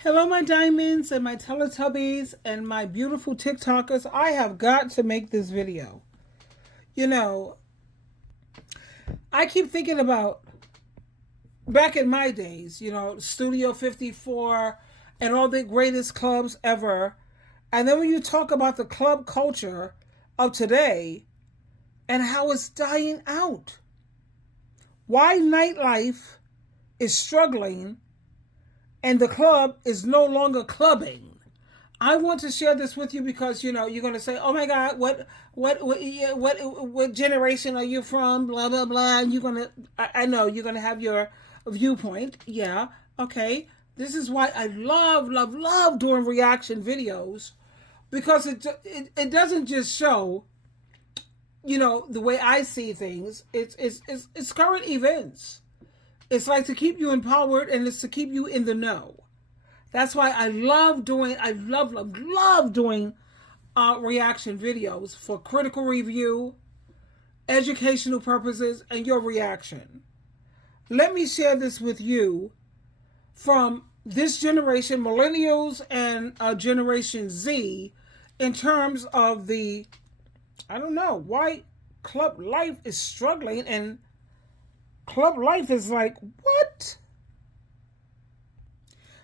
Hello, my diamonds and my Teletubbies and my beautiful TikTokers. I have got to make this video. You know, I keep thinking about back in my days, Studio 54 and all the greatest clubs ever. And then when you talk about the club culture of today and how it's dying out, why nightlife is struggling and the club is no longer clubbing. I want to share this with you because you're going to say, "Oh my God, what generation are you from?" Blah blah blah. And I know you're gonna have your viewpoint. Yeah, okay. This is why I love doing reaction videos, because it doesn't just show, the way I see things. It's current events. It's like to keep you empowered, and it's to keep you in the know. That's why I love doing reaction videos for critical review, educational purposes, and your reaction. Let me share this with you from this generation, millennials and Generation Z, in terms of why club life is struggling, and club life is like, what?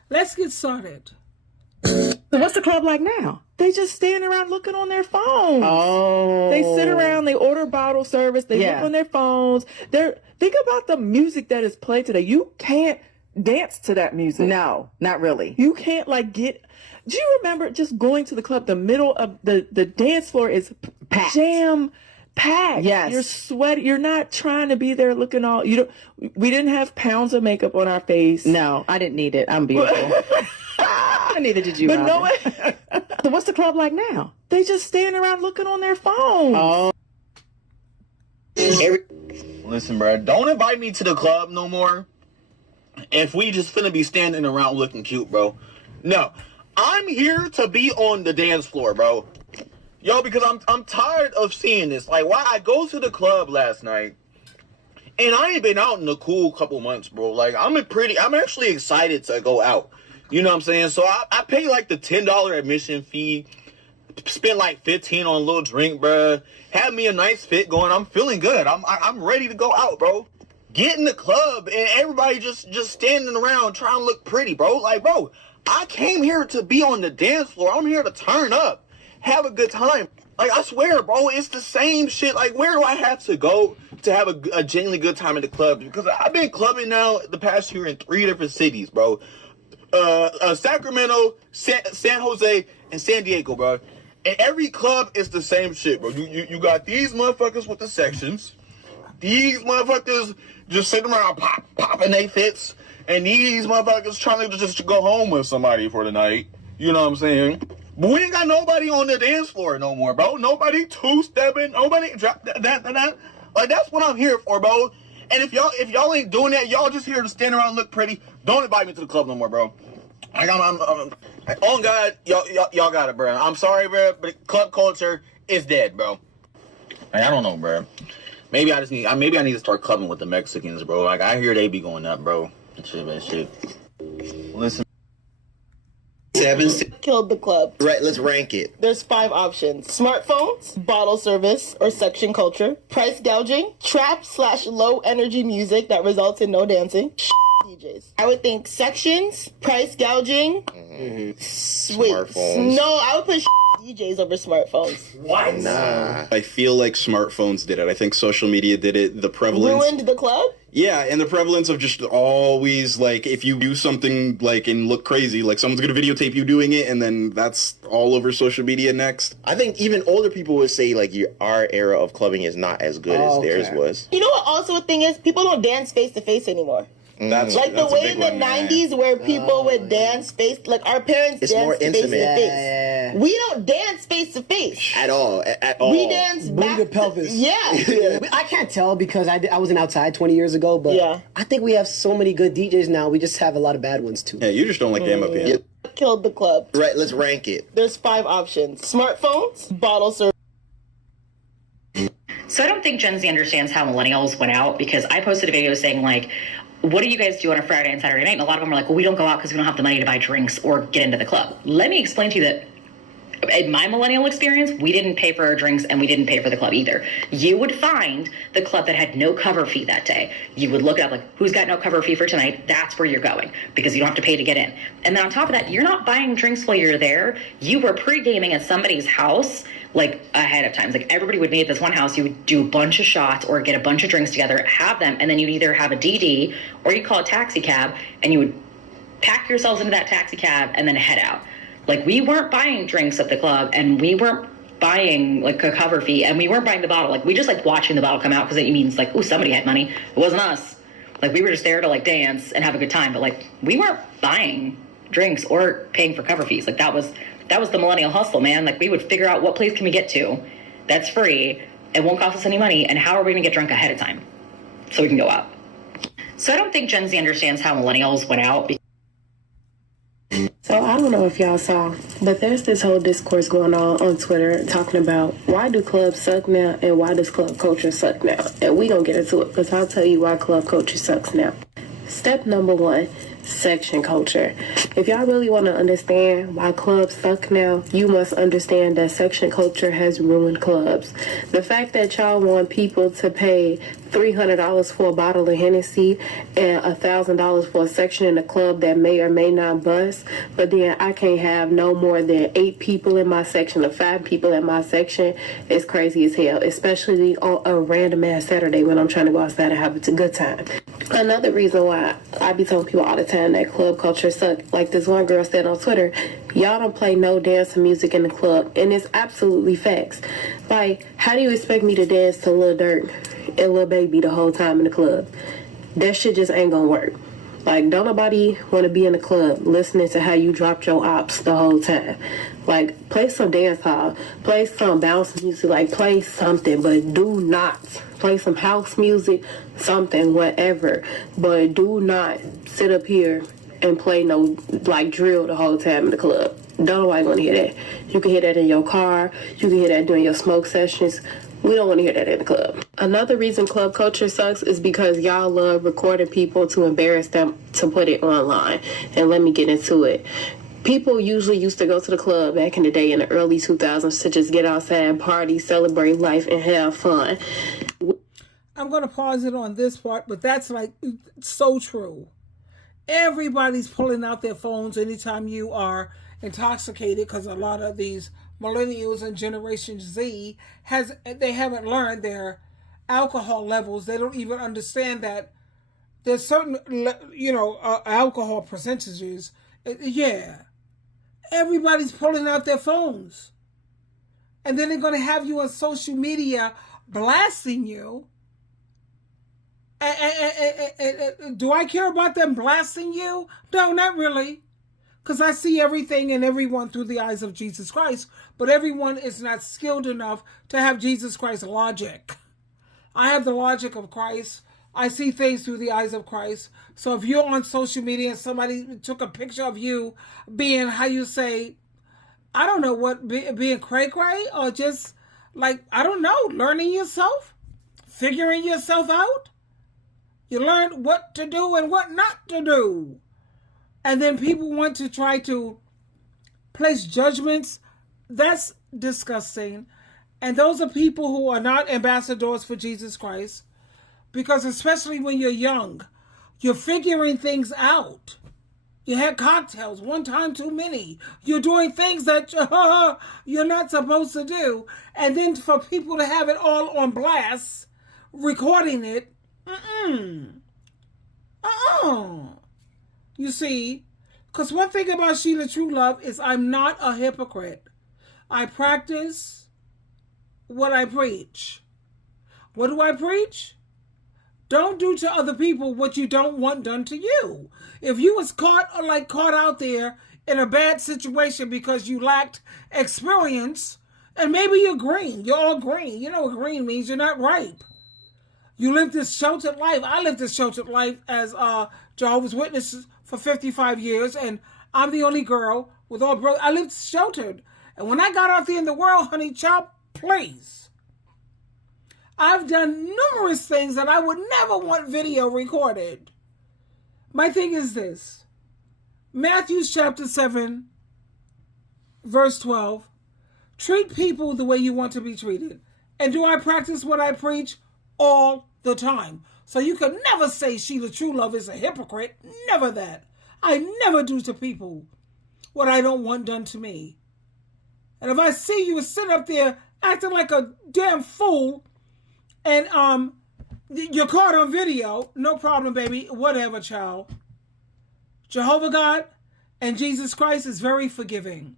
Let's get started. So what's the club like now? They just stand around looking on their phones. Oh. They sit around, they order bottle service, they look on their phones. Think about the music that is played today. You can't dance to that music. No, not really. You can't do you remember just going to the club? The middle of the dance floor is Packed. Jam packed. Yes. You're sweaty. You're not trying to be there looking all, we didn't have pounds of makeup on our face. No, I didn't need it. I'm beautiful. Neither did you. But so what's the club like now? They just stand around looking on their phones. Listen, bro, don't invite me to the club no more if we just finna be standing around looking cute, bro. No, I'm here to be on the dance floor, bro. Yo, because I'm tired of seeing this. Like, why I go to the club last night, and I ain't been out in a cool couple months, bro. Like, I'm actually excited to go out. You know what I'm saying? So I pay like the $10 admission fee, spend like $15 on a little drink, bro. Have me a nice fit going. I'm feeling good. I'm ready to go out, bro. Get in the club and everybody just standing around trying to look pretty, bro. Like, bro, I came here to be on the dance floor. I'm here to turn up. Have a good time. Like, I swear, bro, it's the same shit. Like, where do I have to go to have a genuinely good time at the club? Because I've been clubbing now the past year in 3 different cities, bro. Sacramento, San Jose, and San Diego, bro. And every club is the same shit, bro. You got these motherfuckers with the sections. These motherfuckers just sitting around popping they fits. And these motherfuckers trying to just go home with somebody for the night. You know what I'm saying? But we ain't got nobody on the dance floor no more, bro. Nobody two-stepping. Nobody drop that. Like, that's what I'm here for, bro. And if y'all ain't doing that, y'all just here to stand around and look pretty, don't invite me to the club no more, bro. I'm on God, y'all got it, bro. I'm sorry, bro, but club culture is dead, bro. Like, I don't know, bro. Maybe I need to start clubbing with the Mexicans, bro. Like, I hear they be going up, bro. Shit. Listen. 7 killed the club. Right, let's rank it. There's 5 options: smartphones, bottle service or section culture, price gouging, trap/low energy music that results in no dancing, DJs. I would think sections, price gouging, Smartphones. No, I would put DJs over smartphones. What? Nah. I feel like smartphones did it. I think social media did it. The prevalence. Ruined the club? Yeah, and the prevalence of just always, like, if you do something, like, and look crazy, like, someone's gonna videotape you doing it, and then that's all over social media next. I think even older people would say, like, our era of clubbing is not as good as theirs was. You know what also a thing is? People don't dance face to face anymore. That's Like the way in the 90s where people would dance face, like our parents It's danced more face to intimate. face. We don't dance face to face. At all. At all. We dance back to pelvis. Yeah. I can't tell because I wasn't outside 20 years ago, but Yeah. I think we have so many good DJs now. We just have a lot of bad ones too. Yeah, you just don't like the MOP. Killed the club. Right, let's rank it. There's 5 options: smartphones, bottle service. So I don't think Gen Z understands how millennials went out, because I posted a video saying, like, what do you guys do on a Friday and Saturday night? And a lot of them are like, well, we don't go out because we don't have the money to buy drinks or get into the club. Let me explain to you that in my millennial experience, we didn't pay for our drinks and we didn't pay for the club either. You would find the club that had no cover fee that day. You would look it up, like, who's got no cover fee for tonight? That's where you're going, because you don't have to pay to get in. And then on top of that, you're not buying drinks while you're there. You were pre-gaming at somebody's house, like, ahead of time. Like, everybody would meet at this one house. You would do a bunch of shots or get a bunch of drinks together, have them, and then you'd either have a DD or you'd call a taxi cab, and you would pack yourselves into that taxi cab and then head out. Like, we weren't buying drinks at the club, and we weren't buying, like, a cover fee, and we weren't buying the bottle. Like, we just, like, watching the bottle come out, because it means, like, oh, somebody had money. It wasn't us. Like, we were just there to, like, dance and have a good time, but, like, we weren't buying drinks or paying for cover fees. Like, that was the millennial hustle, man. Like, we would figure out what place can we get to that's free, it won't cost us any money, and how are we going to get drunk ahead of time so we can go out? So I don't think Gen Z understands how millennials went out. So I don't know if y'all saw, but there's this whole discourse going on Twitter talking about why do clubs suck now and why does club culture suck now? And we gonna get into it, because I'll tell you why club culture sucks now. Step number 1, section culture. If y'all really want to understand why clubs suck now, you must understand that section culture has ruined clubs. The fact that y'all want people to pay $300 for a bottle of Hennessy and $1,000 for a section in a club that may or may not bust, but then I can't have no more than 8 people in my section or 5 people in my section is crazy as hell, especially on a random ass Saturday when I'm trying to go outside and have a good time. Another reason why I be telling people all the time that club culture suck, like this one girl said on Twitter, y'all don't play no dance or music in the club, and it's absolutely facts. Like, how do you expect me to dance to Lil Durk and Lil Baby the whole time in the club? That shit just ain't gonna work. Like, don't nobody want to be in the club listening to how you dropped your ops the whole time. Like, play some dance hall, play some bounce music, like, play something, but do not play some house music, something, whatever. But do not sit up here and play no, like, drill the whole time in the club. Don't nobody want to hear that. You can hear that in your car. You can hear that during your smoke sessions. We don't want to hear that in the club. Another reason club culture sucks is because y'all love recording people to embarrass them to put it online. And let me get into it. People usually used to go to the club back in the day in the early 2000s to just get outside, party, celebrate life, and have fun. I'm going to pause it on this part, but that's like so true. Everybody's pulling out their phones anytime you are intoxicated, because a lot of these millennials and Generation Z they haven't learned their alcohol levels. They don't even understand that there's certain alcohol percentages. Yeah, everybody's pulling out their phones, and then they're going to have you on social media blasting you. Do I care about them blasting you? No, not really. Because I see everything and everyone through the eyes of Jesus Christ, but everyone is not skilled enough to have Jesus Christ's logic. I have the logic of Christ. I see things through the eyes of Christ. So if you're on social media and somebody took a picture of you being, how you say, I don't know what, being cray-cray, or just like, I don't know, learning yourself, figuring yourself out, you learn what to do and what not to do. And then people want to try to place judgments. That's disgusting. And those are people who are not ambassadors for Jesus Christ. Because especially when you're young, you're figuring things out. You had cocktails, one time too many. You're doing things that you're not supposed to do. And then for people to have it all on blast, recording it, You see, because one thing about SheilaTruelove is I'm not a hypocrite. I practice what I preach. What do I preach? Don't do to other people what you don't want done to you. If you was caught out there in a bad situation because you lacked experience, and maybe you're green, you're all green. You know what green means? You're not ripe. You live this sheltered life. I lived this sheltered life as Jehovah's Witnesses for 55 years, and I'm the only girl with all brothers. I lived sheltered. And when I got out there in the world, honey, child, please. I've done numerous things that I would never want video recorded. My thing is this. Matthew chapter 7, verse 12. Treat people the way you want to be treated. And do I practice what I preach? All the time. So you can never say SheilaTruelove is a hypocrite. Never that. I never do to people what I don't want done to me. And if I see you sit up there acting like a damn fool and you're caught on video, no problem, baby. Whatever, child. Jehovah God and Jesus Christ is very forgiving.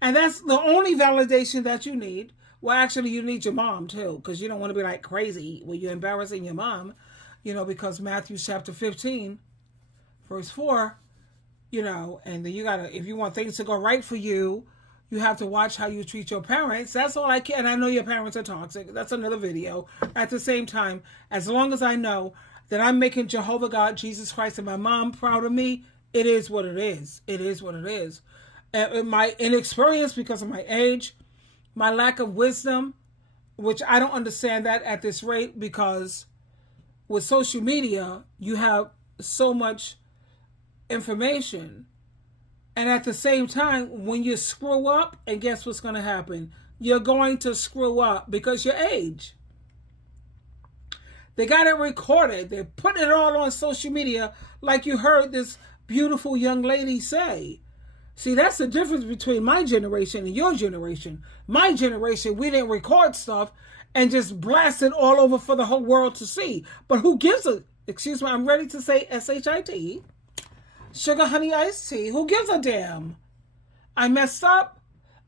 And that's the only validation that you need. Well, actually, you need your mom, too, because you don't want to be like crazy when you're embarrassing your mom, because Matthew chapter 15, verse 4, and then you got to, if you want things to go right for you, you have to watch how you treat your parents. That's all I can. And I know your parents are toxic. That's another video. At the same time, as long as I know that I'm making Jehovah God, Jesus Christ, and my mom proud of me, it is what it is. It is what it is. My inexperience because of my age, my lack of wisdom, which I don't understand that at this rate, because with social media, you have so much information. And at the same time, when you screw up, and guess what's going to happen? You're going to screw up because your age. They got it recorded. They're putting it all on social media like you heard this beautiful young lady say. See, that's the difference between my generation and your generation. My generation, we didn't record stuff and just blast it all over for the whole world to see. But who gives a, excuse me, I'm ready to say SHIT, sugar, honey, iced tea. Who gives a damn? I messed up.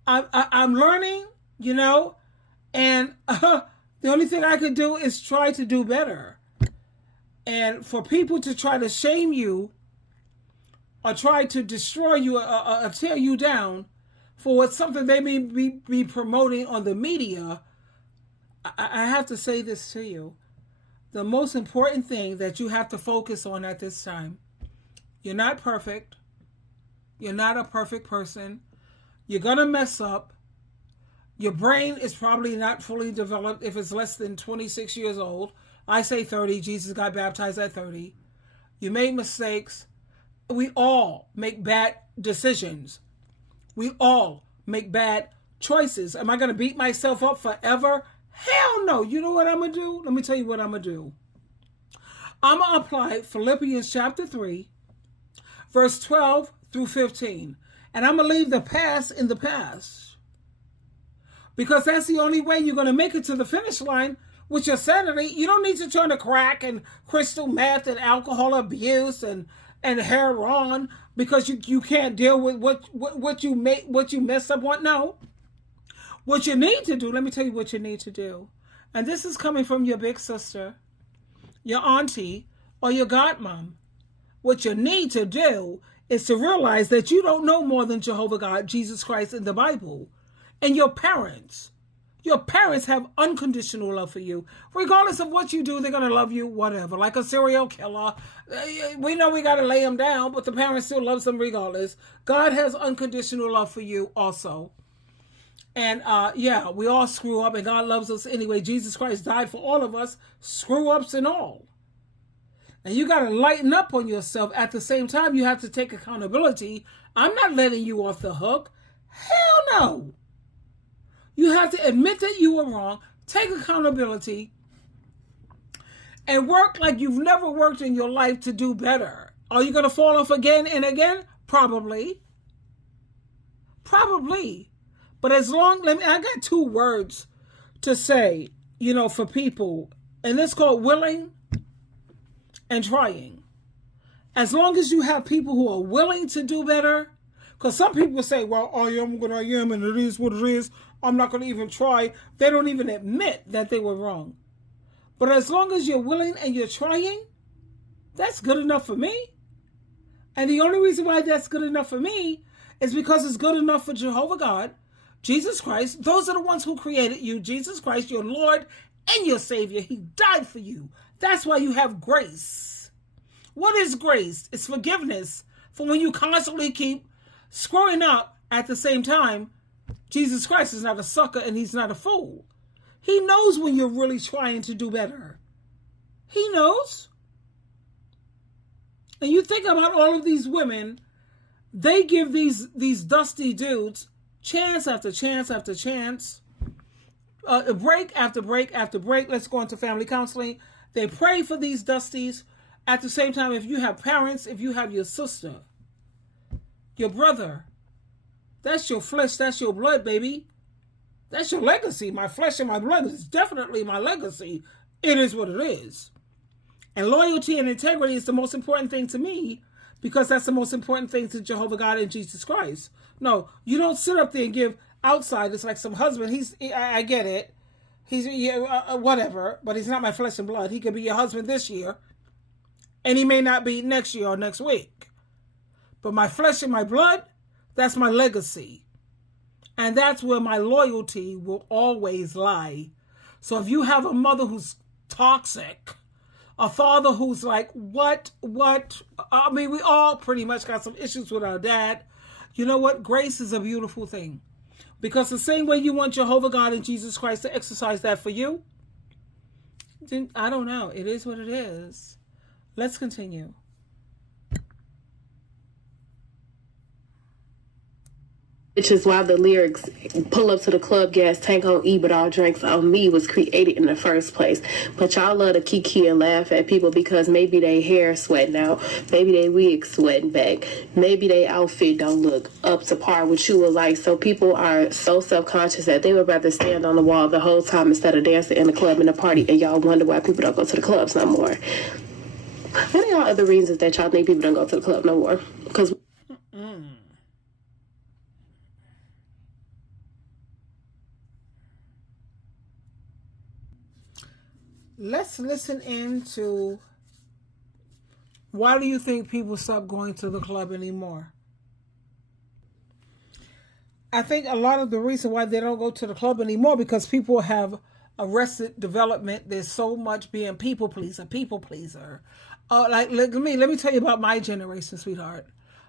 I'm learning, and the only thing I can do is try to do better. And for people to try to shame you or try to destroy you or tear you down for what something they may be promoting on the media, I have to say this to you. The most important thing that you have to focus on at this time, you're not perfect. You're not a perfect person. You're going to mess up. Your brain is probably not fully developed if it's less than 26 years old. I say 30. Jesus got baptized at 30. You make mistakes. We all make bad decisions. We all make bad choices. Am I going to beat myself up forever? Hell no. You know what I'm going to do? Let me tell you what I'm going to do. I'm going to apply Philippians chapter 3, verse 12 through 15. And I'm going to leave the past in the past. Because that's the only way you're going to make it to the finish line with your sanity. You don't need to turn to crack and crystal meth and alcohol abuse and heroin because you can't deal with what you messed up on. No. What you need to do, let me tell you what you need to do. And this is coming from your big sister, your auntie, or your godmom. What you need to do is to realize that you don't know more than Jehovah God, Jesus Christ, in the Bible. And your parents have unconditional love for you. Regardless of what you do, they're going to love you, whatever. Like a serial killer. We know we got to lay them down, but the parents still love them regardless. God has unconditional love for you also. And we all screw up, and God loves us anyway. Jesus Christ died for all of us, screw-ups and all. And you got to lighten up on yourself. At the same time, you have to take accountability. I'm not letting you off the hook. Hell no. You have to admit that you were wrong, take accountability, and work like you've never worked in your life to do better. Are you going to fall off again and again? Probably. Probably. But as long, I got 2 words to say, for people, and it's called willing and trying. As long as you have people who are willing to do better, because some people say, well, I am what I am, and it is what it is. I'm not going to even try. They don't even admit that they were wrong. But as long as you're willing and you're trying, that's good enough for me. And the only reason why that's good enough for me is because it's good enough for Jehovah God, Jesus Christ. Those are the ones who created you, Jesus Christ, your Lord and your Savior. He died for you. That's why you have grace. What is grace? It's forgiveness for when you constantly keep screwing up. At the same time, Jesus Christ is not a sucker and he's not a fool. He knows when you're really trying to do better. He knows. And you think about all of these women, they give these dusty dudes chance after chance after chance, break after break after break. Let's go into family counseling. They pray for these dusties. At the same time, if you have parents, if you have your sister, your brother, that's your flesh, that's your blood, baby. That's your legacy. My flesh and my blood is definitely my legacy. It is what it is. And loyalty and integrity is the most important thing to me, because that's the most important thing to Jehovah God and Jesus Christ. No, you don't sit up there and give outsiders like some husband. I get it. He's whatever, but he's not my flesh and blood. He could be your husband this year, and he may not be next year or next week. But my flesh and my blood, that's my legacy. And that's where my loyalty will always lie. So if you have a mother who's toxic, a father who's like, what? I mean, we all pretty much got some issues with our dad. You know what? Grace is a beautiful thing. Because the same way you want Jehovah God and Jesus Christ to exercise that for you, then I don't know. It is what it is. Let's continue. Which is why the lyrics "pull up to the club, gas tank on E, but all drinks on me" was created in the first place. But y'all love to kiki and laugh at people because maybe they hair sweating out, maybe they wig sweating back, maybe they outfit don't look up to par with you would like. So people are so self-conscious that they would rather stand on the wall the whole time instead of dancing in the club and the party, and y'all wonder why people don't go to the clubs no more. What are y'all other reasons that y'all think people don't go to the club no more? Because let's listen into why do you think people stop going to the club anymore? I think a lot of the reason why they don't go to the club anymore because people have arrested development. There's so much being people pleaser. Like let me tell you about my generation, sweetheart.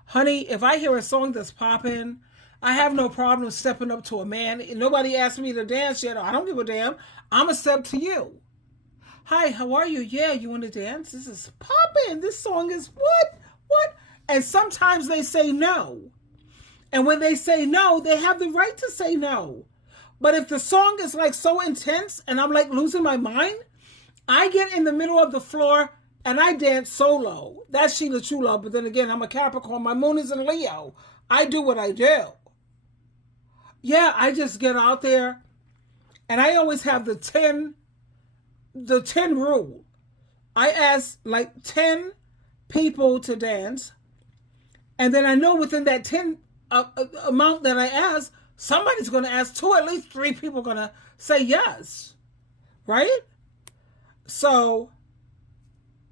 Honey, if I hear a song that's popping, I have no problem stepping up to a man. Nobody asked me to dance yet. I don't give a damn. I'm a step to you. Hi, how are you? Yeah, you want to dance? This is popping. This song is what? And sometimes they say no. And when they say no, they have the right to say no. But if the song is like so intense and I'm like losing my mind, I get in the middle of the floor and I dance solo. That's SheilaTruelove. But then again, I'm a Capricorn. My moon is in Leo. I do what I do. Yeah, I just get out there and I always have the 10 rule. I ask like 10 people to dance, and then I know within that 10 amount that I ask, somebody's going to ask 2, at least 3 people are going to say yes, right? So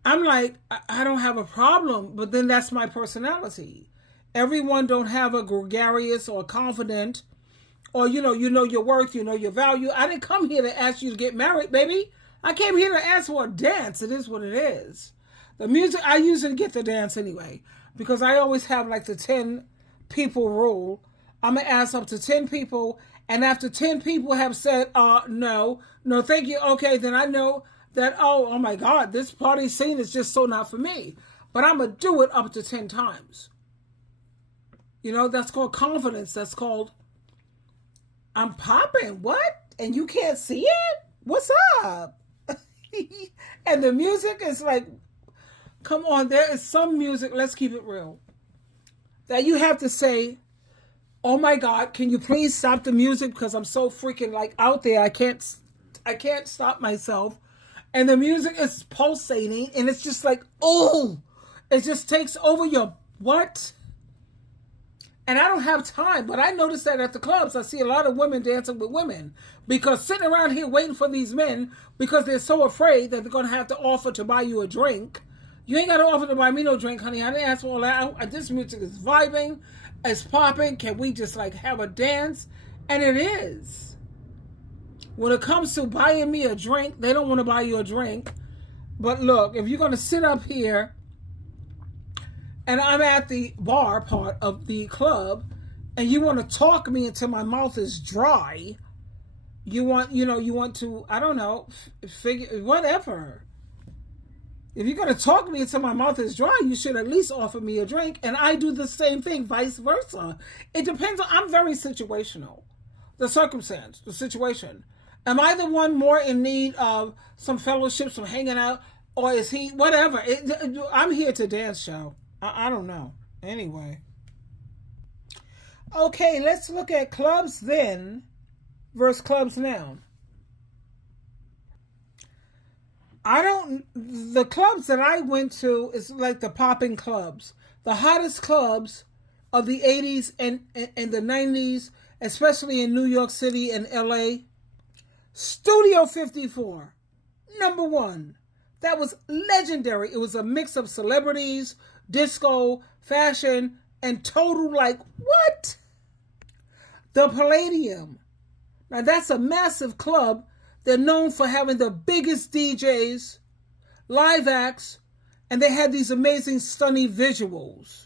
I'm like, I don't have a problem, but then that's my personality. Everyone don't have a gregarious or confident, or you know your worth, you know your value. I didn't come here to ask you to get married, baby. I came here to ask for a dance. It is what it is. The music, I usually get the dance anyway, because I always have like the 10 people rule. I'm going to ask up to 10 people, and after 10 people have said, no, thank you, okay, then I know that, oh my God, this party scene is just so not for me. But I'm going to do it up to 10 times. You know, that's called confidence. That's called, I'm popping, what? And you can't see it? What's up? And the music is like, come on, there is some music, let's keep it real, that you have to say, oh my God, can you please stop the music because I'm so freaking like out there, I can't stop myself. And the music is pulsating and it's just like, oh, it just takes over your what? And I don't have time, but I notice that at the clubs, I see a lot of women dancing with women because sitting around here waiting for these men because they're so afraid that they're going to have to offer to buy you a drink. You ain't got to offer to buy me no drink, honey. I didn't ask for all that. This music is vibing, it's popping. Can we just like have a dance? And it is. When it comes to buying me a drink, they don't want to buy you a drink. But look, if you're going to sit up here and I'm at the bar part of the club, and you want to talk me until my mouth is dry, you want to, I don't know, figure, whatever. If you're going to talk me until my mouth is dry, you should at least offer me a drink. And I do the same thing, vice versa. It depends on, I'm very situational. The circumstance, the situation. Am I the one more in need of some fellowship, some hanging out, or is he, whatever. I'm here to dance, show. I don't know. Anyway. Okay, let's look at clubs then versus clubs now. The clubs that I went to is like the popping clubs. The hottest clubs of the 80s and the 90s, especially in New York City and LA. Studio 54, number one. That was legendary. It was a mix of celebrities, disco, fashion, and total like, what? The Palladium. Now that's a massive club. They're known for having the biggest DJs, live acts, and they had these amazing, stunning visuals.